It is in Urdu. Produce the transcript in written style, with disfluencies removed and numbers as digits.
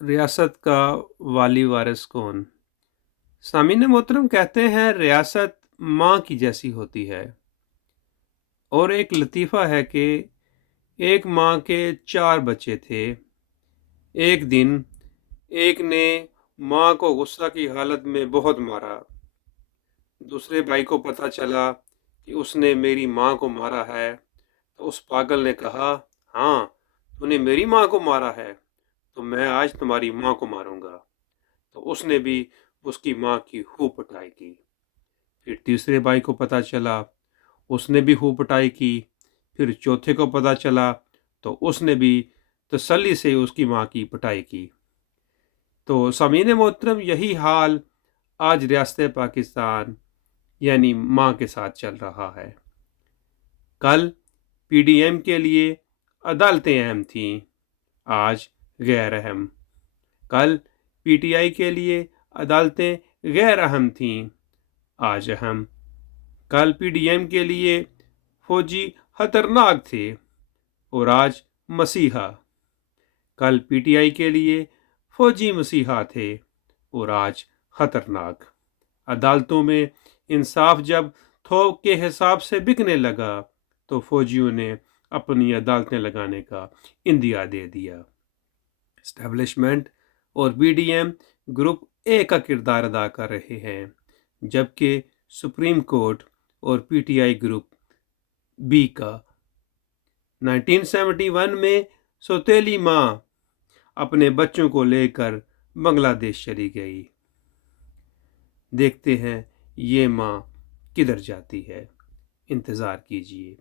ریاست کا والی وارث کون؟ سامعین محترم، کہتے ہیں ریاست ماں کی جیسی ہوتی ہے، اور ایک لطیفہ ہے کہ ایک ماں کے 4 بچے تھے۔ ایک دن ایک نے ماں کو غصہ کی حالت میں بہت مارا۔ دوسرے بھائی کو پتہ چلا کہ اس نے میری ماں کو مارا ہے، تو اس پاگل نے کہا، ہاں، تو نے میری ماں کو مارا ہے تو میں آج تمہاری ماں کو ماروں گا۔ تو اس نے بھی اس کی ماں کی خوب پٹائی کی۔ پھر تیسرے بھائی کو پتہ چلا، اس نے بھی خوب پٹائی کی۔ پھر چوتھے کو پتہ چلا تو اس نے بھی تسلی سے اس کی ماں کی پٹائی کی۔ تو سامعین محترم، یہی حال آج ریاست پاکستان یعنی ماں کے ساتھ چل رہا ہے۔ کل پی ڈی ایم کے لیے عدالتیں اہم تھیں، آج غیر اہم۔ کل پی ٹی آئی کے لیے عدالتیں غیر اہم تھیں، آج اہم۔ کل پی ڈی ایم کے لیے فوجی خطرناک تھے، اور آج مسیحا۔ کل پی ٹی آئی کے لیے فوجی مسیحا تھے، اور آج خطرناک۔ عدالتوں میں انصاف جب تھوک کے حساب سے بکنے لگا تو فوجیوں نے اپنی عدالتیں لگانے کا عندیہ دے دیا۔ اسٹیبلشمنٹ اور بی ڈی ایم گروپ اے کا کردار ادا کر رہے ہیں، جبکہ سپریم کورٹ اور P T I group B کا۔ 1971 میں سوتیلی ماں اپنے بچوں کو لے کر بنگلہ دیش چلی گئی۔ دیکھتے ہیں یہ ماں کدھر جاتی ہے، انتظار کیجیے۔